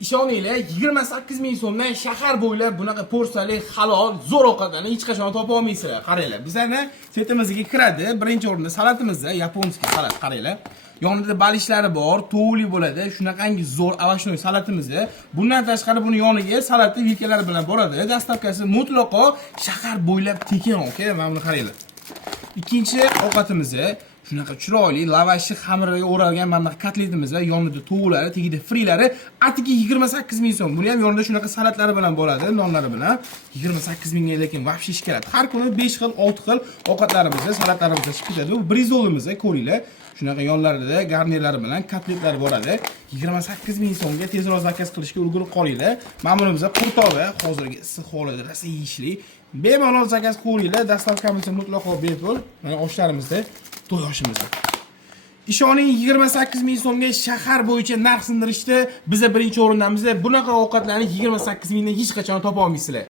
Ishoninglar, 28 ming so'mdan shahar bo'ylab bunaqa porsiyali halol zo'r ovqatlarni hech qachon topa olmaysizlar. Qaranglar, bizlarni setimizga kiradi. Birinchi o'rinda salatimizda yaponskiy salat qaranglar. Yonida balishlari bor, to'g'li bo'ladi. Shunaqangi zo'r avashnoy salatimizda. Bundan tashqari buni yoniga salatni vilkalar bilan boradi. Dastavkasi mutlaqo shahar bo'ylab tekin, okey? Mana buni qaranglar. Ikkinchi ovqatimizni shunaqa chiroyli lavashi xamiriga o'ralgan mana kotletimiz va yonida tovuqlari, tagida frilari, atiga 28 ming so'm. Buni ham yonida shunaqa salatlari bilan bo'ladi, nonlari bilan 28 mingga lekin vobshe ish keladi. Har kuni 5 xil, 6 xil ovqatlarimizni, salatlarimizni chiqib ketadi. Bu brizolimizni ko'ringlar. Shunaqa yonlarida garnirlari bilan kotletlar boradi. 28 ming so'mga tezroq zakaz qilishga ulgurib qolinglar. Mana bunimizda qurtova, hozirgi issiq holida rosa yeyishli. Bemalol zakaz qiling, dastavkamiz mutlaqo bepul. Mana oshlarimizda to'y oshimizda. Ishoning 28 ming so'mga shahar bo'yicha narx sindirishda biz birinchi o'rindamiz. Bunaqa ovqatlarni 28 mingdan hech qachon topa olmaysizlar.